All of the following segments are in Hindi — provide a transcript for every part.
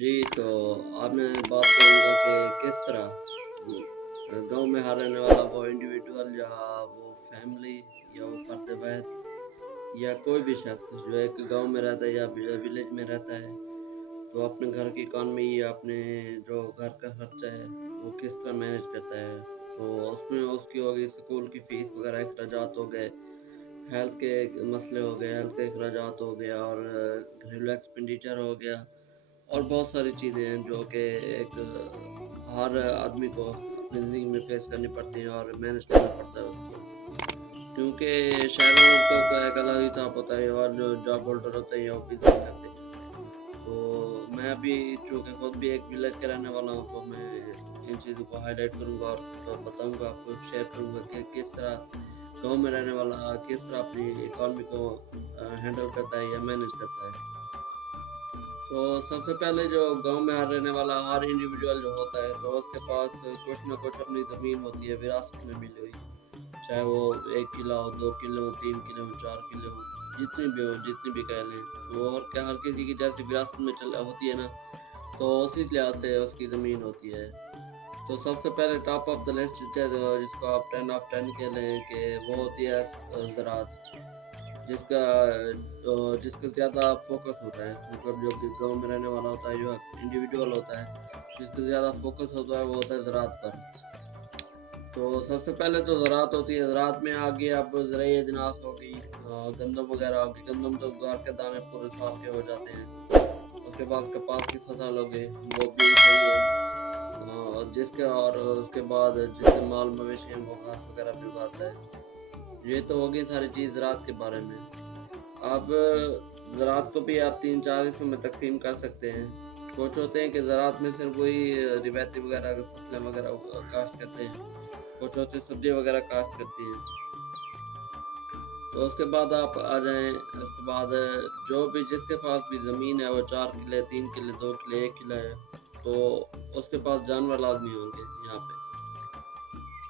जी, तो अब मैं बात करूँगा कि किस तरह गाँव में हर रहने वाला वो इंडिविजुअल या वो फैमिली या वो फ़र्द वाहिद या कोई भी शख़्स जो एक गाँव में रहता है या विलेज में रहता है, तो अपने घर की इकॉनमी या अपने जो घर का खर्चा है, वो किस तरह मैनेज करता है। तो उसमें उसकी हो गई स्कूल की फ़ीस वग़ैरह अखराजात हो गए, हेल्थ के मसले हो गए, हेल्थ के अखराजात हो गया और घरेलू एक्सपेंडिचर हो गया। और बहुत सारी चीज़ें हैं जो कि एक हर आदमी को अपनी ज़िंदगी में फेस करनी पड़ती हैं और मैनेज करना पड़ता है उसको। क्योंकि शहरों का एक अलग हिसाब होता है और जो जॉब होल्डर होते हैं या वो बिज़नेस करते हैं। तो मैं अभी चूँकि खुद भी एक विलेज का रहने वाला हूँ, तो मैं इन चीज़ों को हाइलाइट करूँगा और तो बताऊँगा आपको, शेयर करूँगा कि किस तरह गाँव में रहने वाला किस तरह अपनी इकॉनमी को हैंडल करता है या मैनेज करता है। तो सबसे पहले जो गाँव में हर रहने वाला हर इंडिविजुअल जो होता है, तो उसके पास कुछ न कुछ अपनी ज़मीन होती है विरासत में मिली हुई। चाहे वो 1 किला हो, 2 किलो हो, 3 किलो हो, 4 किलो हो, जितनी भी कह लें। तो और क्या हर किसी की जैसे विरासत में चल होती है ना, तो उसी लिहाज से उसकी ज़मीन होती है। तो सबसे पहले टॉप ऑफ द लिस्ट जिसको आप 10 ऑफ 10 कह लें कि वो होती है ज़राअत। जिसका ज़्यादा फ़ोकस होता है, मतलब जो कि गाँव में रहने वाला होता है, जो इंडिविजुअल होता है, जिसका ज़्यादा फ़ोकस होता है, वो होता है ज़राअत पर। तो सबसे पहले तो ज़राअत होती है, ज़राअत में आगे अब ज़राए अजनास हो गई, गंदम वगैरह हो गई, गंदम तो घर के दाने पूरे साल के हो जाते हैं। उसके बाद कपास की फसल हो गई, वो भी सही है। और उसके बाद जिससे माल मवेशी हैं, वो घास वगैरह भी उगाता है। ये तो हो गई सारी चीज़ ज़राअत के बारे में। अब ज़राअत को भी आप 3-4 हिस्सों में तक़सीम कर सकते हैं। कुछ होते हैं कि ज़राअत में सिर्फ़ वही रिवायती वगैरह की फसलें वगैरह काश्त करते हैं। कुछ होते सब्ज़ी वगैरह काश्त करती हैं। तो उसके बाद आप आ जाएँ, उसके बाद जो भी जिसके पास भी ज़मीन है, वो 4 किले, 3 किले, 2 किले, 1 किला है, तो उसके पास जानवर लाज़मी होंगे यहाँ पे।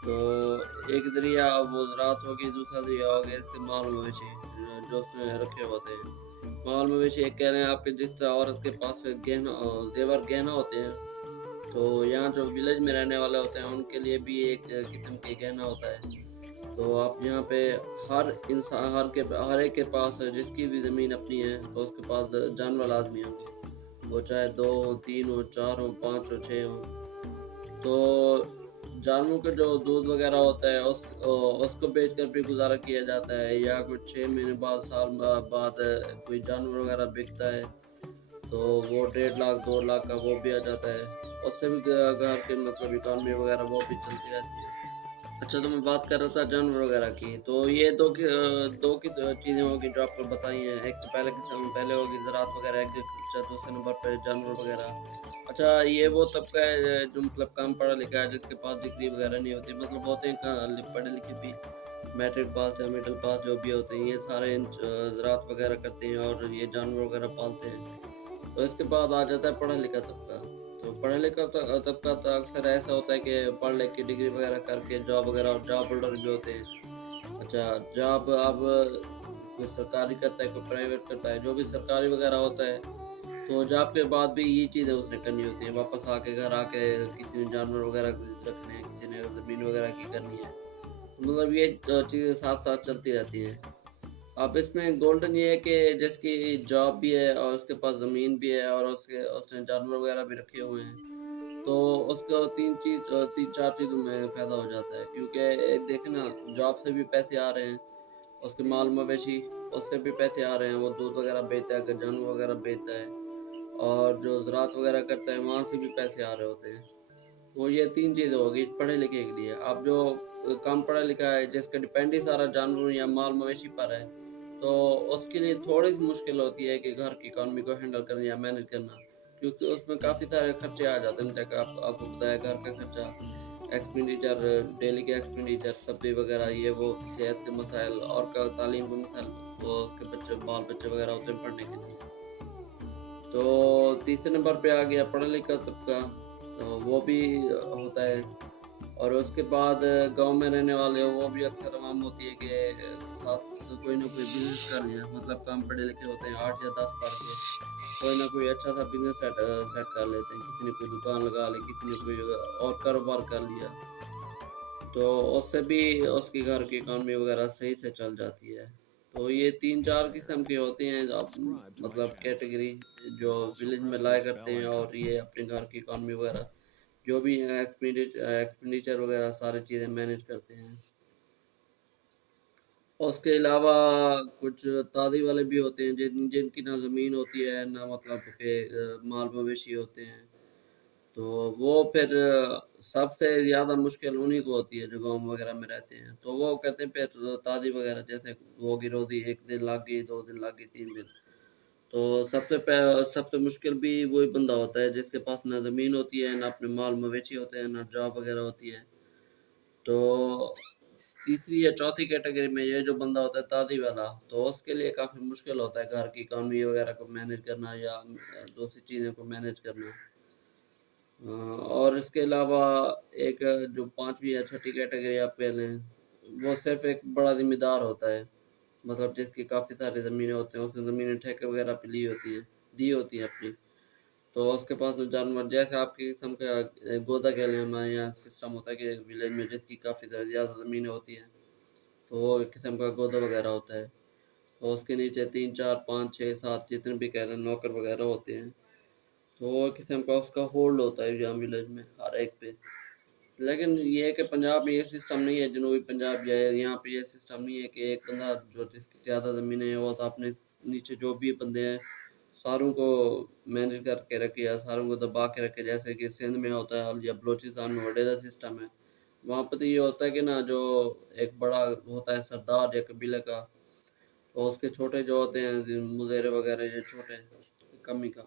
तो एक ज़रिया वो ज़राअत होगी, दूसरा ज़रिया हो गया इस्तेमाल मवेशी जो उसमें रखे होते हैं। माल मवेशी एक कह रहे हैं आपके जिस तरह औरत के पास ज़ेवर गहना होते हैं, तो यहाँ जो विलेज में रहने वाले होते हैं उनके लिए भी एक किस्म के गहना होता है। तो आप यहाँ पे हर एक के पास जिसकी भी ज़मीन अपनी है, तो उसके पास जानवर लाज़मी होंगे। वो चाहे 2 हो, 3 हो, 4 हो, 5 हो, 6 हो। तो जानवरों का जो दूध वगैरह होता है उसको बेचकर भी गुज़ारा किया जाता है, या कुछ 6 महीने बाद, साल बाद कोई जानवर वगैरह बिकता है, तो वो 1.5 लाख 2 लाख का वो भी आ जाता है। उससे भी घर के मतलब इकॉनमी वगैरह वो भी चलती रहती है। अच्छा, तो मैं बात कर रहा था जानवर वगैरह की, तो ये 2 की चीज़ें होगी जो आपको बताई हैं। एक तो पहले होगी ज़राअत वगैरह एग्रीकल्चर, दूसरे नंबर पे जानवर वगैरह। अच्छा, ये वो तबका है जो मतलब कम पढ़ा लिखा है, जिसके पास डिग्री वगैरह नहीं होती, मतलब होते हैं पढ़े लिखे भी, मैट्रिक पास या मिडल पास जो भी होते हैं, ये सारे ज़राअत वगैरह करते हैं और ये जानवर वगैरह पालते हैं। तो इसके बाद आ जाता है पढ़ा लिखा तबका। तो पढ़ा लिखा तबका तो अक्सर ऐसा होता है कि पढ़ लिख के डिग्री वगैरह करके जॉब वगैरह जॉब होल्डर भी होते हैं। अच्छा, जॉब अब कोई सरकारी करता है, कोई प्राइवेट करता है, जो भी सरकारी वगैरह होता है, तो जॉब के बाद भी ये चीज़ें उसने करनी होती हैं। वापस आके घर आके किसी ने जानवर वगैरह रखने हैं, किसी ने ज़मीन वगैरह की करनी है। मतलब ये चीज़ें साथ-साथ चलती रहती हैं। अब इसमें गोल्डन ये है कि जिसकी जॉब भी है और उसके पास ज़मीन भी है और उसने जानवर वगैरह भी रखे हुए हैं, तो उसको 3-4 चीज़ों में फ़ायदा हो जाता है। क्योंकि एक देखें ना, जॉब से भी पैसे आ रहे हैं, उसके माल मवेशी उससे भी पैसे आ रहे हैं, वो दूध वगैरह बेचता है, अगर जानवर वगैरह बेचता है, और जो ज़राअत वगैरह करता है, वहाँ से भी पैसे आ रहे होते हैं। तो ये 3 चीज़ें हो गई पढ़े लिखे के लिए। अब जो कम पढ़ा लिखा है, जिसका डिपेंड ही सारा जानवरों या माल मवेशी पर है, तो उसके लिए थोड़ी-सी मुश्किल होती है कि घर की इकॉनमी को हैंडल करना या मैनेज करना। क्योंकि उसमें काफ़ी सारे खर्चे आ जाते हैं, जैसे आपको बताया, घर का खर्चा, एक्सपेंडिचर, डेली के एक्सपेंडिचर, सब्ज़ी वगैरह, ये वो, सेहत के मसाइल और तालीम के मसाइल, वो उसके बाल बच्चे वगैरह होते हैं पढ़ने के लिए। तो तीसरे नंबर पे आ गया पढ़ा लिखा तबका, तो वो भी होता है। और उसके बाद गांव में रहने वाले वो भी अक्सर आवाम होती है कि साथ से कोई ना कोई बिजनेस कर लिया, मतलब कम पढ़े लिखे होते हैं 8 या 10 पढ़ के कोई ना कोई अच्छा सा बिजनेस सेट कर लेते हैं, किसी ने कोई दुकान लगा ली, किसी ने कोई और कारोबार कर लिया, तो उससे भी उसके घर की इकॉनमी वगैरह सही से चल जाती है। तो ये 3-4 किस्म के होते हैं आप मतलब कैटेगरी जो विलेज में लाया करते हैं, और ये अपने घर की इकॉनमी वगैरह जो भी एक्सपेंडिचर वगैरह सारी चीज़ें मैनेज करते हैं। उसके अलावा कुछ तादी वाले भी होते हैं जिनकी ना ज़मीन होती है ना मतलब के माल मवेशी होते हैं, तो वो फिर सबसे ज़्यादा मुश्किल उन्हीं को होती है जो गाँव वगैरह में रहते हैं। तो वो कहते हैं फिर तादी वगैरह जैसे होगी रोज़ी 1 दिन लग गई, 2 दिन लग गई, 3 दिन। तो सबसे मुश्किल भी वही बंदा होता है जिसके पास ना ज़मीन होती है, ना अपने माल मवेशी होते हैं, ना जॉब वगैरह होती है। तो तीसरी या चौथी कैटेगरी में ये जो बंदा होता है तादी वाला, तो उसके लिए काफ़ी मुश्किल होता है घर की इकॉनमी वगैरह को मैनेज करना या दूसरी चीज़ों को मैनेज करना। और इसके अलावा एक जो 5वीं या छठी कैटेगरी आप कह लें, वो सिर्फ़ एक बड़ा ज़िम्मेदार होता है। मतलब जिसकी काफ़ी सारी ज़मीनें होती हैं, उसने ज़मीनें ठेके वगैरह पे दी होती हैं अपनी। तो उसके पास में जानवर जैसे आपकी किस्म का गोदा कह लें, हमारे यहाँ सिस्टम होता है कि विलेज में जिसकी काफ़ी ज़्यादा ज़मीनें होती हैं, तो वो एक किस्म का गोदा वगैरह होता है। तो उसके नीचे 3, 4, 5, 6, 7 जितने भी कह लें नौकर वगैरह होते हैं। तो वो एक किस्म का उसका होल्ड होता है यहाँ विलेज में हर एक पे। लेकिन ये है कि पंजाब में ये सिस्टम नहीं है, जनूबी पंजाब या यहाँ पे ये सिस्टम नहीं है कि एक बंदा जो जिसकी ज़्यादा ज़मीनें हैं वो तो अपने नीचे जो भी बंदे हैं सारों को मैनेज करके रखे या सारों को दबा के रखे, जैसे कि सिंध में होता है या बलोचिस्तान में वडेरा सिस्टम है। वहाँ पर तो ये होता है कि ना जो एक बड़ा होता है सरदार या कबीले का, तो उसके छोटे जो होते हैं मुजेरे वगैरह ये छोटे कमी का,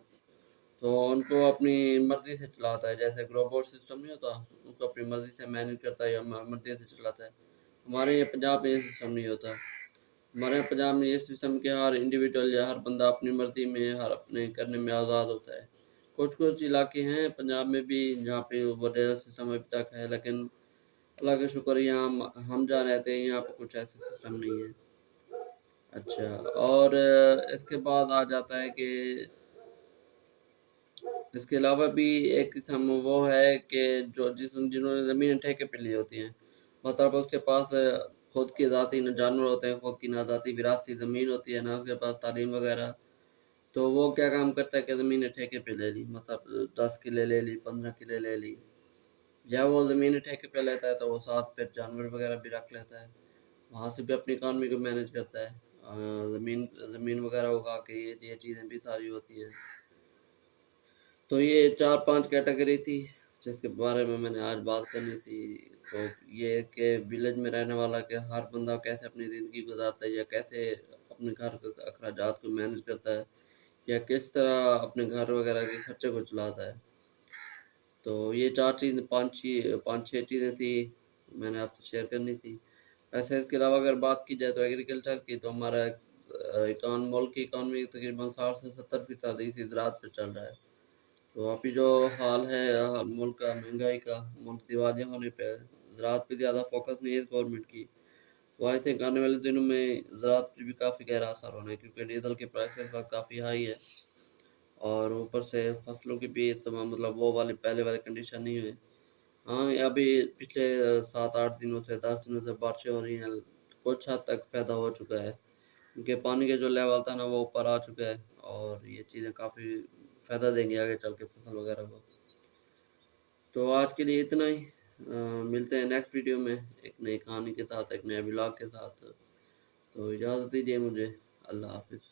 तो उनको अपनी मर्ज़ी से चलाता है, जैसे ग्रोबोट सिस्टम नहीं होता, उनको अपनी मर्ज़ी से मैनेज करता है या मर्ज़ी से चलाता है। हमारे यहाँ पंजाब में ये सिस्टम नहीं होता। हमारे यहाँ पंजाब में ये सिस्टम कि हर इंडिविजुअल या हर बंदा अपनी मर्ज़ी में हर अपने करने में आज़ाद होता है। कुछ-कुछ इलाके हैं पंजाब में भी जहाँ पे वडेरा सिस्टम अभी तक है, लेकिन अल्लाह का शुक्र है यहाँ हम जहाँ रहते हैं यहाँ पे कुछ ऐसा सिस्टम नहीं है। अच्छा, और इसके बाद आ जाता है कि इसके अलावा भी एक किस्म वो है कि जिन्होंने ज़मीन ठेके पे ली होती हैं, मतलब उसके पास खुद की ज़ाती न जानवर होते हैं, खुद की ना ज़ाती विरासती ज़मीन होती है, ना उसके पास तालीम वगैरह। तो वो क्या काम करता है कि ज़मीनें ठेके पे ले ली, मतलब 10 किले ले ली, 15 किले ले ली। या वो ज़मीनें ठेके पे लेता है तो वो साथ फिर जानवर वगैरह भी रख लेता है। वहाँ से भी अपनी इकॉनमी को मैनेज करता है। ज़मीन ज़मीन वगैरह उगा के ये चीज़ें भी सारी होती हैं। तो ये 4-5 कैटेगरी थी जिसके बारे में मैंने आज बात करनी थी। तो ये कि विलेज में रहने वाला कि हर बंदा कैसे अपनी ज़िंदगी गुजारता है या कैसे अपने घर के अखराजात को मैनेज करता है या किस तरह अपने घर वगैरह के खर्चे को चलाता है। तो ये 4 चीज़ 5-6 चीज़ें थी मैंने आपसे शेयर करनी थी। वैसे इसके अलावा अगर बात की जाए तो एग्रीकल्चर की, तो हमारा मुल्क की इकॉनमी तकरीबन 60 से 70% इसी ज़राअत पे चल रहा है। तो अभी जो हाल है मुल्क का महंगाई का, मुल्क दिवालिया होने पे ज़राअत पे ज़्यादा फोकस नहीं है इस गवर्नमेंट की। तो आई थिंक आने वाले दिनों में ज़राअत पे भी काफ़ी गहरा असर होना है, क्योंकि डीज़ल की प्राइस इस वक्त काफ़ी हाई है और ऊपर से फसलों की भी तमाम मतलब वो वाली पहले वाली कंडीशन नहीं हुई। हाँ, अभी पिछले 7-8 दिनों से 10 दिनों से बारिशें हो रही हैं, कुछ हद तक फ़ायदा हो चुका है, क्योंकि पानी का जो लेवल था ना वो ऊपर आ चुका है और ये चीज़ें काफ़ी फ़ायदा देंगी आगे चल के फसल वगैरह को। तो आज के लिए इतना ही। मिलते हैं नेक्स्ट वीडियो में एक नई कहानी के साथ, एक नए ब्लॉग के साथ। तो इजाज़त दीजिए मुझे। अल्लाह हाफ़िज़।